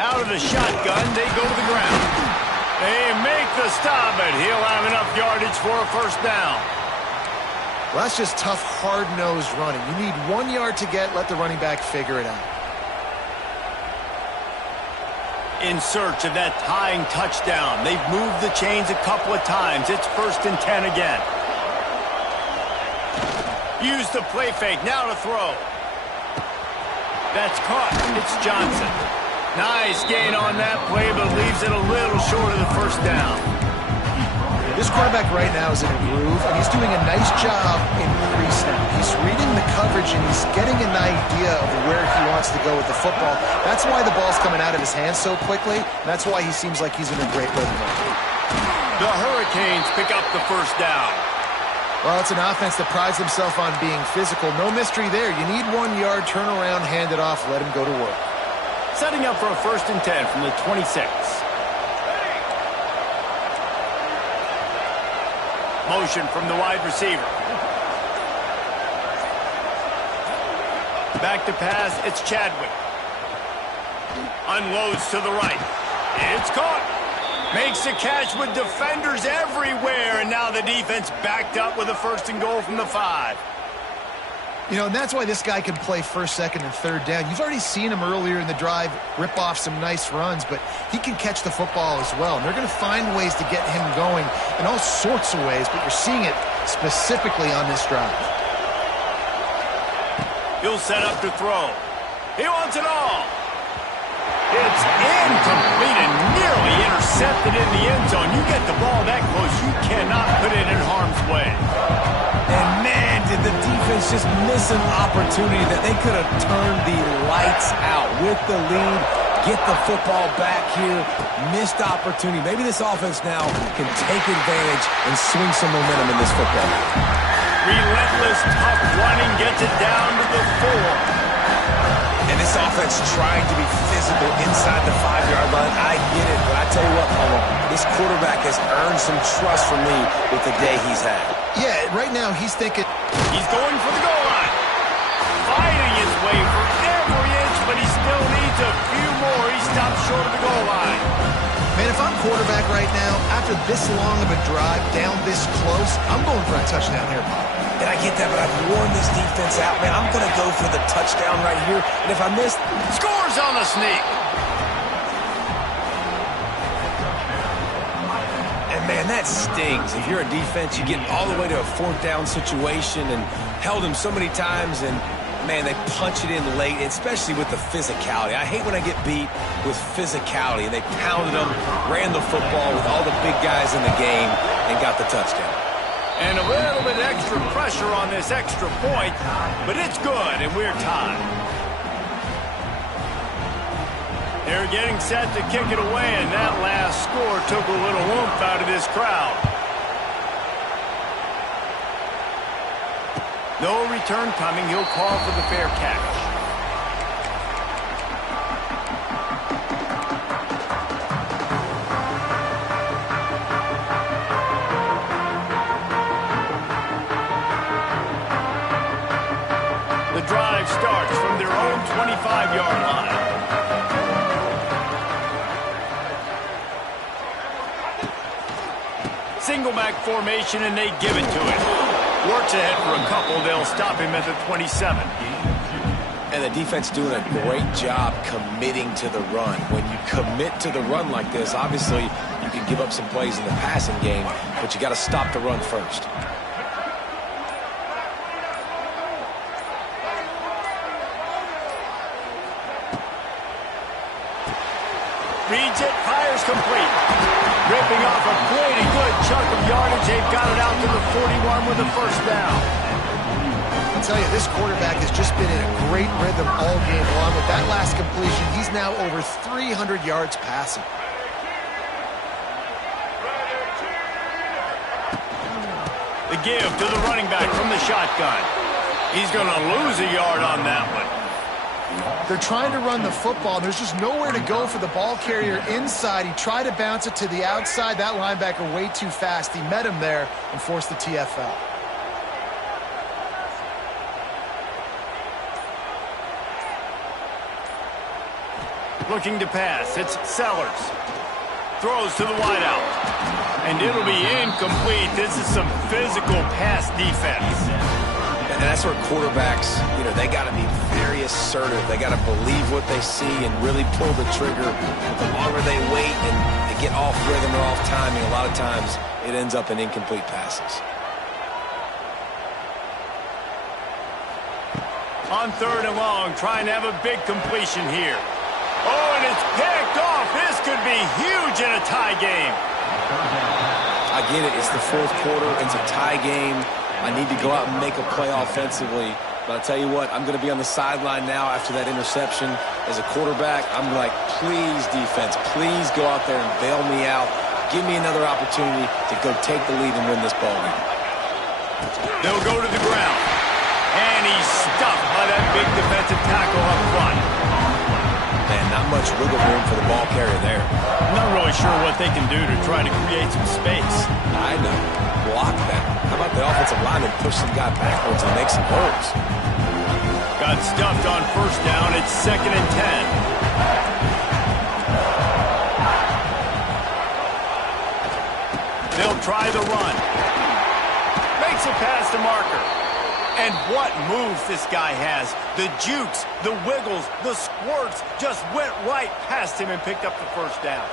Out of the shotgun, they go to the ground. They make the stop, but he'll have enough yardage for a first down. Well, that's just tough, hard-nosed running. You need 1 yard to get, let the running back figure it out. In search of that tying touchdown. They've moved the chains a couple of times. It's 1st and 10 again. Use the play fake. Now to throw. That's caught. It's Johnson. Nice gain on that play, but leaves it a little short of the first down. This quarterback right now is in a groove, and he's doing a nice job in pre-snap. He's reading the coverage, and he's getting an idea of where he wants to go with the football. That's why the ball's coming out of his hands so quickly, and that's why he seems like he's in a great rhythm. The Hurricanes pick up the first down. Well, it's an offense that prides themselves on being physical. No mystery there. You need 1 yard, turn around, hand it off, let him go to work. Setting up for a 1st and 10 from the 26. Motion from the wide receiver. Back to pass, it's Chadwick. Unloads to the right. It's caught. Makes the catch with defenders everywhere, and now the defense backed up with a 1st and goal from the 5. You know, and that's why this guy can play 1st, 2nd, and 3rd down. You've already seen him earlier in the drive rip off some nice runs, but he can catch the football as well. And they're going to find ways to get him going in all sorts of ways, but you're seeing it specifically on this drive. He'll set up to throw. He wants it all. It's incomplete and nearly intercepted in the end zone. You get the ball that close, you cannot put it in harm's way. And man, did the defense just miss an opportunity that they could have turned the lights out with the lead, get the football back here, missed opportunity. Maybe this offense now can take advantage and swing some momentum in this football. Relentless, tough running gets it down to the 4. And this offense trying to be physical inside the 5-yard line. I get it, but I tell you what, Paulo, this quarterback has earned some trust from me with the day he's had. Yeah, right now he's thinking. He's going for the goal line. Fighting his way for every inch, but he still needs a few more. He stops short of the goal line. Man, if I'm quarterback right now, after this long of a drive, down this close, I'm going for a touchdown here, Bob. And I get that, but I've worn this defense out, man. I'm going to go for the touchdown right here. And if I miss, scores on the sneak. And, man, that stings. If you're a defense, you get all the way to a 4th down situation and held him so many times, and, man, they punch it in late, especially with the physicality. I hate when I get beat with physicality. And they pounded them, ran the football with all the big guys in the game, and got the touchdown. And a little bit extra pressure on this extra point, but it's good, and we're tied. They're getting set to kick it away, and that last score took a little oomph out of this crowd. No return coming. He'll call for the fair catch. Drive starts from their own 25-yard line. Single back formation, and they give it to him. Works ahead for a couple. They'll stop him at the 27. And the defense doing a great job committing to the run. When you commit to the run like this, obviously you can give up some plays in the passing game, but you got to stop the run first. Reads it, fires complete. Ripping off a pretty good chunk of yardage. They've got it out to the 41 with a 1st down. I'll tell you, this quarterback has just been in a great rhythm all game long. With that last completion, he's now over 300 yards passing. The give to the running back from the shotgun. He's going to lose a yard on that one. They're trying to run the football. There's just nowhere to go for the ball carrier inside. He tried to bounce it to the outside. That linebacker way too fast. He met him there and forced the TFL. Looking to pass. It's Sellers. Throws to the wideout. And it'll be incomplete. This is some physical pass defense. And that's where quarterbacks, they got to be very assertive. They got to believe what they see and really pull the trigger. The longer they wait and they get off rhythm or off timing, a lot of times it ends up in incomplete passes. On 3rd and long, trying to have a big completion here. Oh, and it's picked off. This could be huge in a tie game. I get it. It's the 4th quarter. It's a tie game. I need to go out and make a play offensively. But I'll tell you what, I'm going to be on the sideline now after that interception. As a quarterback, I'm like, please, defense, please go out there and bail me out. Give me another opportunity to go take the lead and win this ball game. They'll go to the ground. And he's stuffed by that big defensive tackle up front. Man, not much wiggle room for the ball carrier there. I'm not really sure what they can do to try to create some space. I know. Block that. How about the offensive lineman push some guy backwards and make some holes? Got stuffed on first down. It's 2nd and 10. They'll try the run. Makes it past the marker. And what moves this guy has. The jukes, the wiggles, the squirts just went right past him and picked up the first down.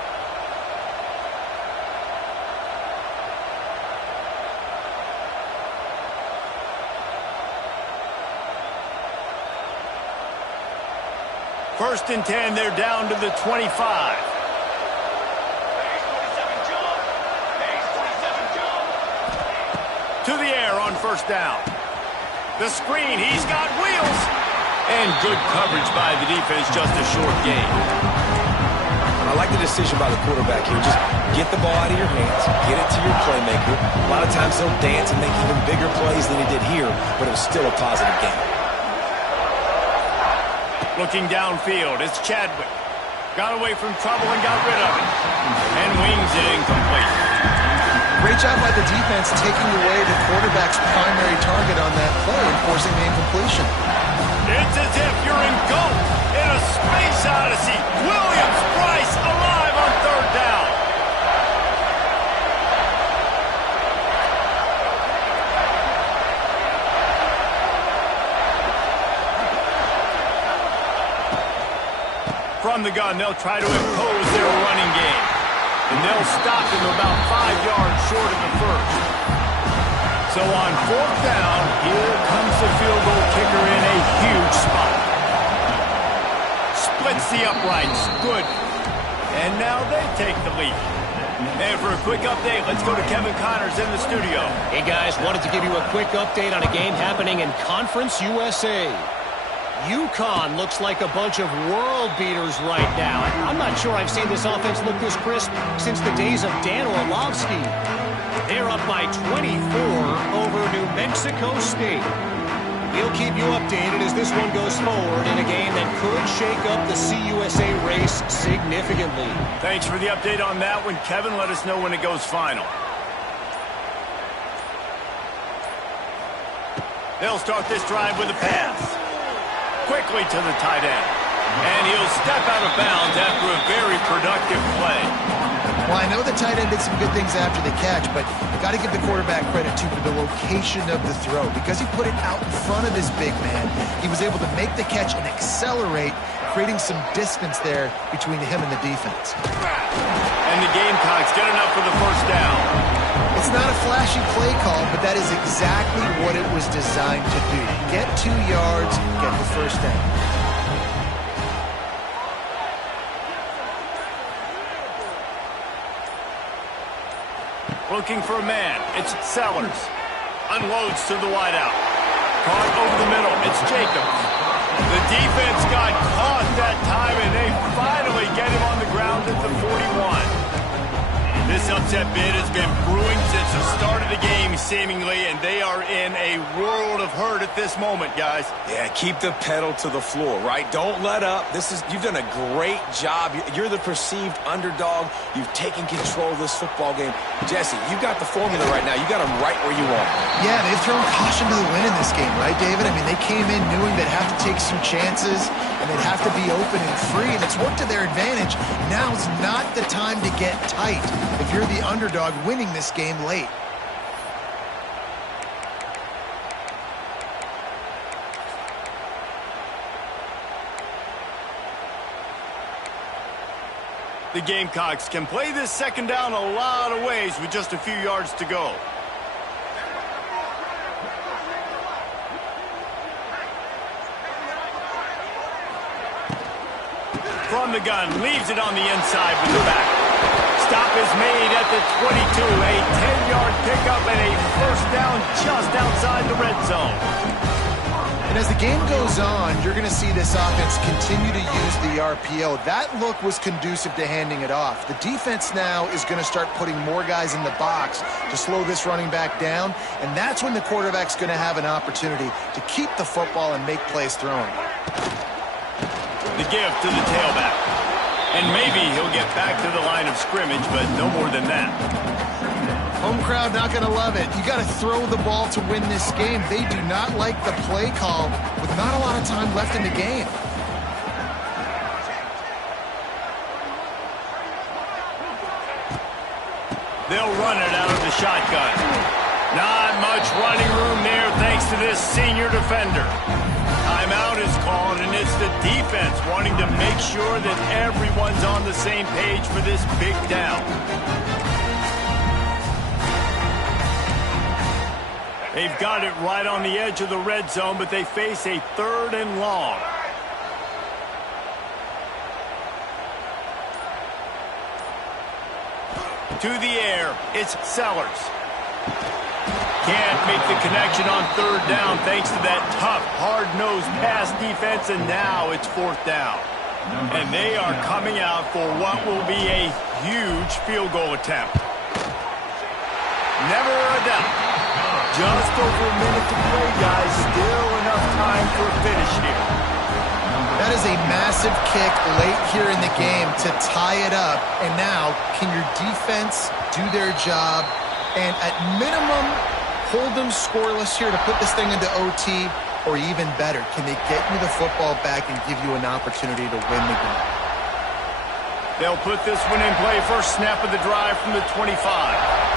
First and 10, they're down to the 25. To the air on first down. The screen, he's got wheels. And good coverage by the defense, just a short gain. I like the decision by the quarterback here. Just get the ball out of your hands, get it to your playmaker. A lot of times he'll dance and make even bigger plays than he did here, but it was still a positive game. Looking downfield, it's Chadwick. Got away from trouble and got rid of it. And wings it incomplete. Great job by the defense taking away the quarterback's primary target on that play and forcing the incompletion. It's as if you're engulfed in a space odyssey. Williams-Brice alive on third down. From the gun, they'll try to impose their running game. And they'll stop him about 5 yards short of the first. So on fourth down, here comes the field goal kicker in a huge spot. Splits the uprights. Good. And now they take the lead. And for a quick update, let's go to Kevin Connors in the studio. Hey, guys, wanted to give you a quick update on a game happening in Conference USA. UConn looks like a bunch of world beaters right now. I'm not sure I've seen this offense look this crisp since the days of Dan Orlovsky. They're up by 24 over New Mexico State. We'll keep you updated as this one goes forward in a game that could shake up the CUSA race significantly. Thanks for the update on that one, Kevin. Let us know when it goes final. They'll start this drive with a pass. Quickly to the tight end. And he'll step out of bounds after a very productive play. Well, I know the tight end did some good things after the catch, but you got to give the quarterback credit, too, for the location of the throw. Because he put it out in front of his big man, he was able to make the catch and accelerate, creating some distance there between him and the defense. And the Gamecocks get enough for the first down. It's not a flashy play call, but that is exactly what it was designed to do. Get 2 yards, get the first down. Looking for a man. It's Sellers. Unloads to the wideout. Caught over the middle. It's Jacobs. The defense got caught that time, and they finally get him on the ground at the 41. This upset bid has been brewing since the start of the game, seemingly, and they are in a world of hurt at this moment, guys. Yeah, keep the pedal to the floor, right? Don't let up. You've done a great job. You're the perceived underdog. You've taken control of this football game. Jesse, you got the formula right now. You got them right where you want them. Yeah, they've thrown caution to the wind in this game, right, David? I mean, they came in knowing they'd have to take some chances, and they'd have to be open and free, and it's worked to their advantage. Now's not the time to get tight if you're the underdog winning this game late. The Gamecocks can play this second down a lot of ways with just a few yards to go. From the gun, leaves it on the inside with the back. Stop is made at the 22. A 10-yard pickup and a first down just outside the red zone. And as the game goes on, you're going to see this offense continue to use the RPO. That look was conducive to handing it off. The defense now is going to start putting more guys in the box to slow this running back down, and that's when the quarterback's going to have an opportunity to keep the football and make plays throwing. The give to the tailback. And maybe he'll get back to the line of scrimmage, but no more than that. Home crowd not going to love it. You got to throw the ball to win this game. They do not like the play call with not a lot of time left in the game. They'll run it out of the shotgun. Not much running room there thanks to this senior defender. Timeout is called, and it's the defense wanting to make sure that everyone's on the same page for this big down. They've got it right on the edge of the red zone, but they face a 3rd and long. To the air, it's Sellers. Can't make the connection on 3rd down thanks to that tough, hard-nosed pass defense, and now it's 4th down. And they are coming out for what will be a huge field goal attempt. Never a doubt. Just over a minute to play, guys. Still enough time for a finish here. That is a massive kick late here in the game to tie it up. And now, can your defense do their job and at minimum hold them scoreless here to put this thing into OT? Or even better, can they get you the football back and give you an opportunity to win the game? They'll put this one in play. First snap of the drive from the 25.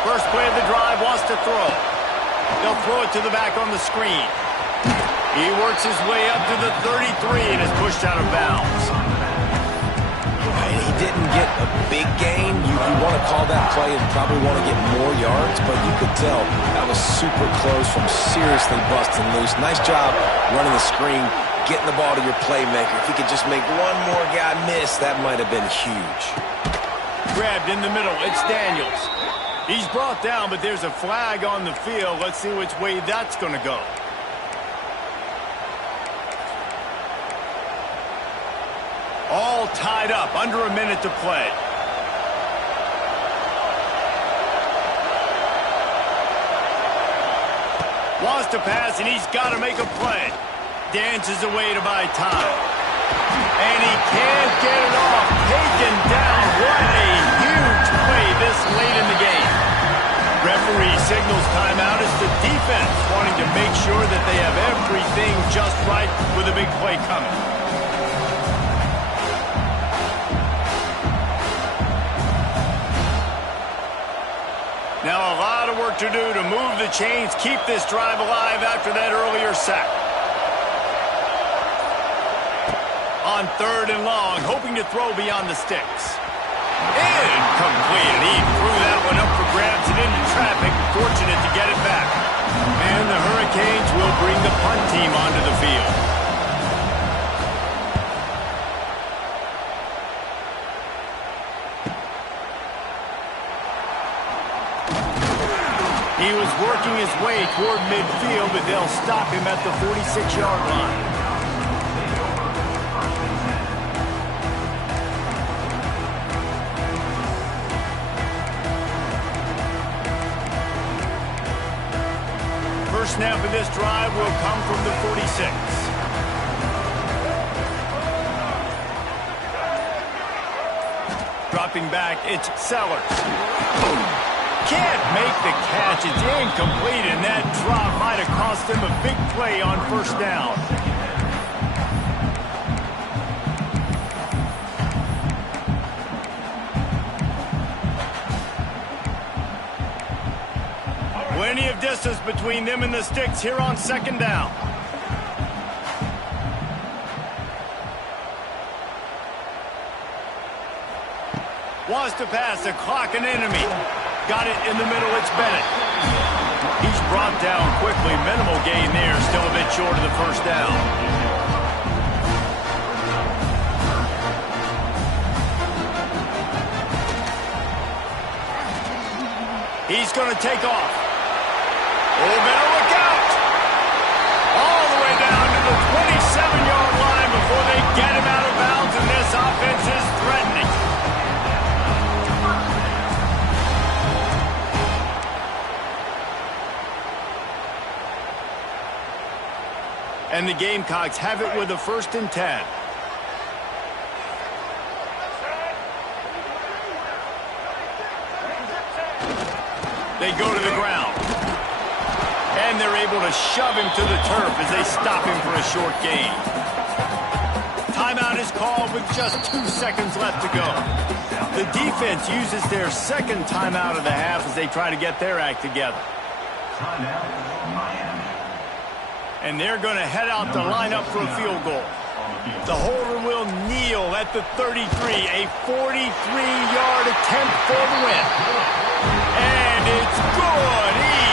First play of the drive, wants to throw. They'll throw it to the back on the screen. He works his way up to the 33 and is pushed out of bounds. He didn't get a big gain. You want to call that play and probably want to get more yards, but you could tell that was super close from seriously busting loose. Nice job running the screen, getting the ball to your playmaker. If he could just make one more guy miss, that might have been huge. Grabbed in the middle, it's Daniels. He's brought down, but there's a flag on the field. Let's see which way that's going to go. All tied up, under a minute to play. Wants to pass, and he's got to make a play. Dances away to buy time. And he can't get it off. Taken down. What a huge play this late in the game. Referee signals timeout as the defense wanting to make sure that they have everything just right with a big play coming. Now a lot of work to do to move the chains, keep this drive alive after that earlier sack. On 3rd and long, hoping to throw beyond the sticks. Incomplete. He threw that one up for grabs and into traffic. Fortunate to get it back. And the Hurricanes will bring the punt team onto the field. He was working his way toward midfield, but they'll stop him at the 46-yard line. First snap of this drive will come from the 46. Dropping back, it's Sellers. Can't make the catch. It's incomplete, and that drop might have cost him a big play on 1st down. Plenty of distance between them and the sticks here on 2nd down. Wants to pass, the clock an enemy. Got it in the middle, it's Bennett. He's brought down quickly. Minimal gain there, still a bit short of the 1st down. He's going to take off. Oh, better look out. All the way down to the 27-yard line before they get him out of bounds, and this offense is threatening. And the Gamecocks have it with a 1st and 10. They go to the ground. And they're able to shove him to the turf as they stop him for a short gain. Timeout is called with just 2 seconds left to go. The defense uses their 2nd timeout of the half as they try to get their act together. And they're going to head out to line up for a field goal. The holder will kneel at the 33, a 43-yard attempt for the win. And it's good.